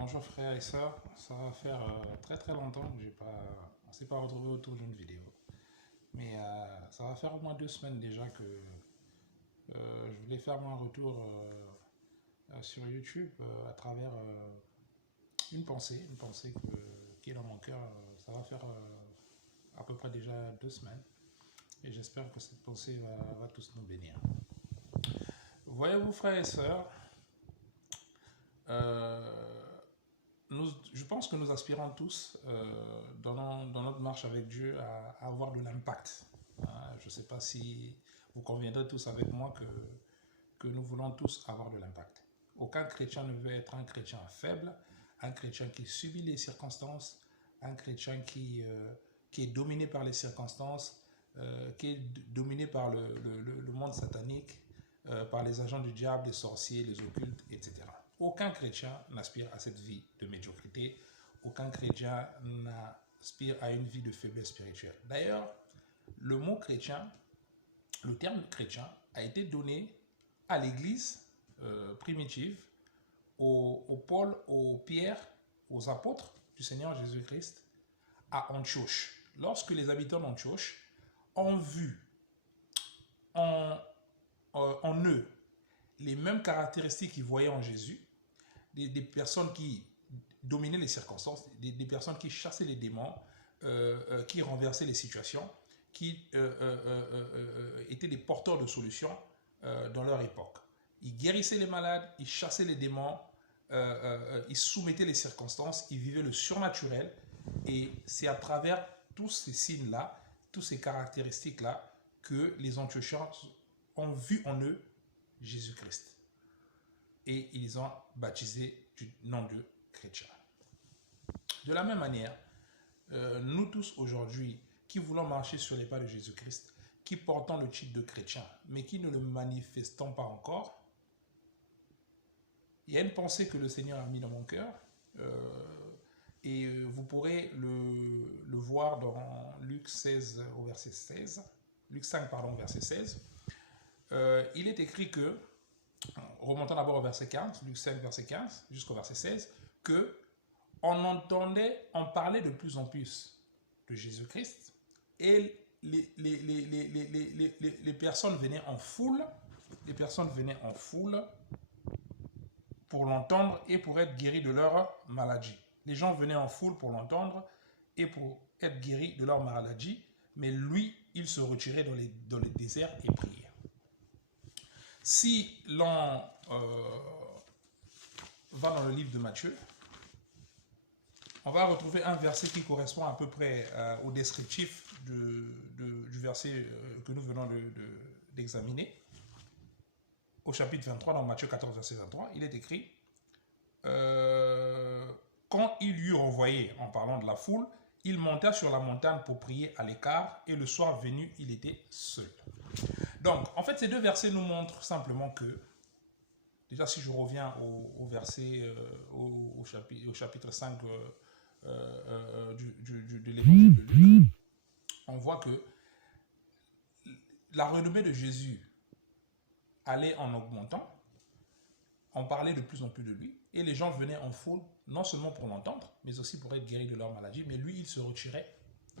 Bonjour frères et sœurs, ça va faire très très longtemps que on ne s'est pas retrouvé autour d'une vidéo. Mais ça va faire au moins 2 semaines déjà que je voulais faire mon retour sur YouTube à travers une pensée qui est dans mon cœur. Ça va faire à peu près déjà 2 semaines et j'espère que cette pensée va tous nous bénir. Voyez-vous frères et sœurs, euh, je pense que nous aspirons tous dans notre marche avec Dieu à avoir de l'impact. Je ne sais pas si vous conviendrez tous avec moi que nous voulons tous avoir de l'impact. Aucun chrétien ne veut être un chrétien faible, un chrétien qui subit les circonstances, un chrétien qui est dominé par les circonstances, qui est dominé par le monde satanique, par les agents du diable, les sorciers, les occultes, etc. Aucun chrétien n'aspire à cette vie de médiocrité. Aucun chrétien n'aspire à une vie de faiblesse spirituelle. D'ailleurs, le mot chrétien, le terme chrétien, a été donné à l'Église primitive, aux Paul, aux Pierre, aux apôtres du Seigneur Jésus-Christ, à Antioche. Lorsque les habitants d'Antioche ont vu en eux les mêmes caractéristiques qu'ils voyaient en Jésus, des personnes qui dominaient les circonstances, des personnes qui chassaient les démons, qui renversaient les situations, qui étaient des porteurs de solutions dans leur époque. Ils guérissaient les malades, ils chassaient les démons, ils soumettaient les circonstances, ils vivaient le surnaturel. Et c'est à travers tous ces signes-là, toutes ces caractéristiques-là, que les Antiochiens ont vu en eux Jésus-Christ. Et ils ont baptisé du nom de chrétien. De la même manière, nous tous aujourd'hui, qui voulons marcher sur les pas de Jésus-Christ, qui portons le titre de chrétien, mais qui ne le manifestons pas encore, il y a une pensée que le Seigneur a mis dans mon cœur, et vous pourrez le voir dans Luc 16 au verset 16, Luc 5 pardon, verset 16. Il est écrit que, remontant d'abord au verset 15, Luc 5 verset 15 jusqu'au verset 16, que on parlait de plus en plus de Jésus-Christ et les personnes venaient en foule, pour l'entendre et pour être guéris de leur maladie. Les gens venaient en foule pour l'entendre et pour être guéris de leur maladie, mais lui, il se retirait dans les déserts et priait. Si l'on va dans le livre de Matthieu, on va retrouver un verset qui correspond à peu près au descriptif du verset que nous venons d'examiner. Au chapitre 23, dans Matthieu 14, verset 23, il est écrit quand il lui renvoyait, en parlant de la foule, il monta sur la montagne pour prier à l'écart, et le soir venu, il était seul. Donc, en fait, ces deux versets nous montrent simplement que, déjà si je reviens au verset, au chapitre 5 de l'évangile de Luc, on voit que la renommée de Jésus allait en augmentant, on parlait de plus en plus de lui, et les gens venaient en foule, non seulement pour l'entendre, mais aussi pour être guéris de leur maladie, mais lui, il se retirait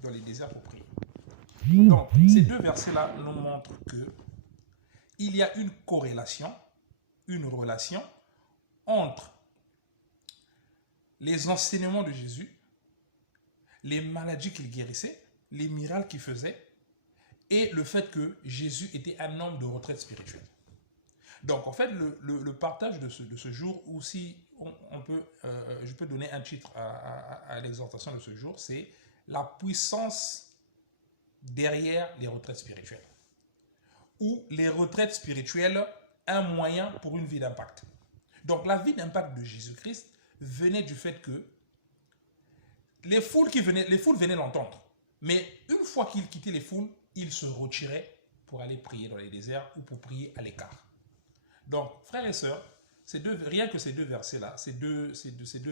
dans les déserts pour prier. Donc, ces deux versets-là nous montrent que il y a une corrélation, une relation entre les enseignements de Jésus, les maladies qu'il guérissait, les miracles qu'il faisait, et le fait que Jésus était un homme de retraite spirituelle. Donc, en fait, le partage de ce jour, ou si je peux donner un titre à l'exhortation de ce jour, c'est la puissance derrière les retraites spirituelles. Ou les retraites spirituelles, un moyen pour une vie d'impact. Donc, la vie d'impact de Jésus-Christ venait du fait que les foules venaient l'entendre. Mais une fois qu'il quittait les foules, il se retirait pour aller prier dans les déserts ou pour prier à l'écart. Donc, frères et sœurs, rien que ces deux versets-là, ces deux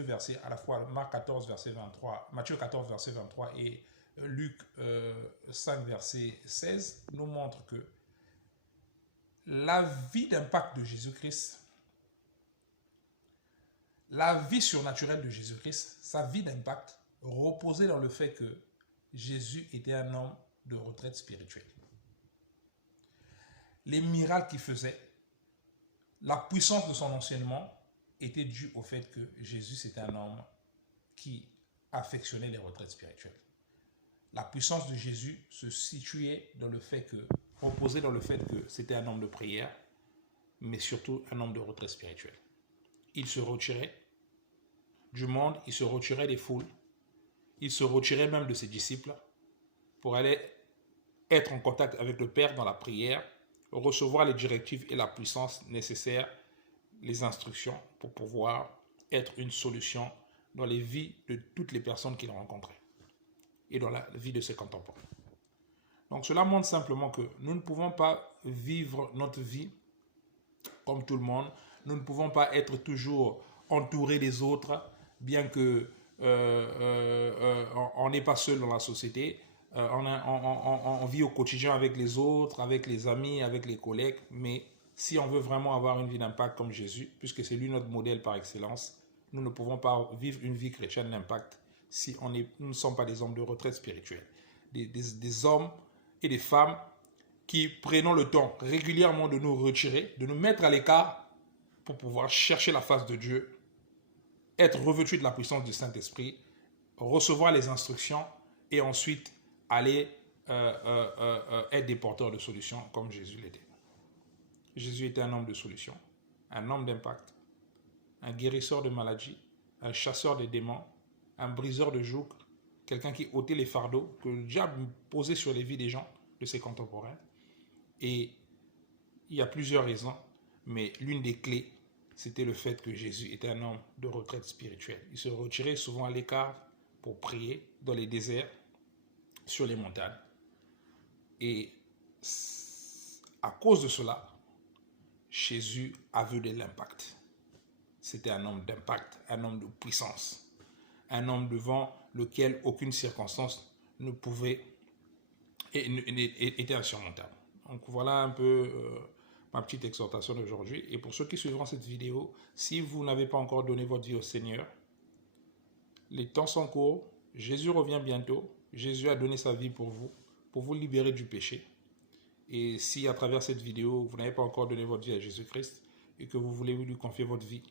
versets, à la fois Marc 14, verset 23, Matthieu 14, verset 23 et Luc 5, verset 16, nous montrent que la vie d'impact de Jésus-Christ La vie surnaturelle de Jésus-Christ, sa vie d'impact, reposait dans le fait que Jésus était un homme de retraite spirituelle. Les miracles qu'il faisait, la puissance de son enseignement était due au fait que Jésus c'était un homme qui affectionnait les retraites spirituelles. La puissance de Jésus se situait dans le fait que, reposait dans le fait que c'était un homme de prière, mais surtout un homme de retraite spirituelle. Il se retirait du monde, il se retirait des foules, il se retirait même de ses disciples pour aller être en contact avec le Père dans la prière, recevoir les directives et la puissance nécessaires, les instructions pour pouvoir être une solution dans les vies de toutes les personnes qu'il rencontrait et dans la vie de ses contemporains. Donc cela montre simplement que nous ne pouvons pas vivre notre vie comme tout le monde, nous ne pouvons pas être toujours entourés des autres, bien que on n'est pas seul dans la société, on vit au quotidien avec les autres, avec les amis, avec les collègues, mais si on veut vraiment avoir une vie d'impact comme Jésus, puisque c'est lui notre modèle par excellence, nous ne pouvons pas vivre une vie chrétienne d'impact si nous ne sommes pas des hommes de retraite spirituelle, des hommes et des femmes qui prenons le temps régulièrement de nous retirer, de nous mettre à l'écart pour pouvoir chercher la face de Dieu, être revêtus de la puissance du Saint-Esprit, recevoir les instructions et ensuite aller être des porteurs de solutions comme Jésus l'était. Jésus était un homme de solutions, un homme d'impact, un guérisseur de maladies, un chasseur de démons, un briseur de jougs, quelqu'un qui ôtait les fardeaux que le diable posait sur les vies des gens, de ses contemporains. Et il y a plusieurs raisons, mais l'une des clés, c'était le fait que Jésus était un homme de retraite spirituelle. Il se retirait souvent à l'écart pour prier dans les déserts, sur les montagnes. Et à cause de cela, Jésus avait de l'impact. C'était un homme d'impact, un homme de puissance, un homme devant lequel aucune circonstance ne pouvait et était insurmontable. Donc voilà un peu ma petite exhortation d'aujourd'hui. Et pour ceux qui suivront cette vidéo, si vous n'avez pas encore donné votre vie au Seigneur, les temps sont courts, Jésus revient bientôt, Jésus a donné sa vie pour vous libérer du péché. Et si à travers cette vidéo, vous n'avez pas encore donné votre vie à Jésus-Christ et que vous voulez lui confier votre vie,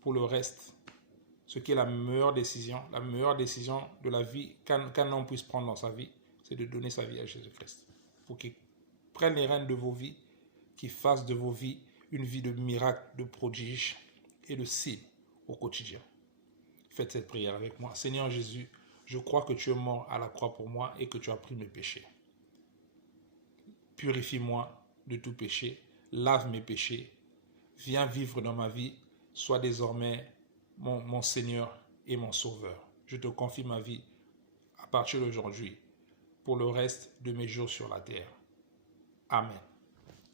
pour le reste, ce qui est la meilleure décision de la vie qu'un homme puisse prendre dans sa vie, c'est de donner sa vie à Jésus-Christ. Pour qu'il prenne les rênes de vos vies, qu'il fasse de vos vies une vie de miracles, de prodiges et de signes au quotidien. Faites cette prière avec moi. Seigneur Jésus, je crois que tu es mort à la croix pour moi et que tu as pris mes péchés. Purifie-moi de tout péché, lave mes péchés, viens vivre dans ma vie, sois désormais mon Seigneur et mon Sauveur. Je te confie ma vie à partir d'aujourd'hui pour le reste de mes jours sur la terre. Amen.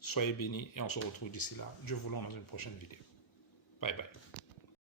Soyez bénis et on se retrouve d'ici là, Dieu voulant, dans une prochaine vidéo. Bye bye.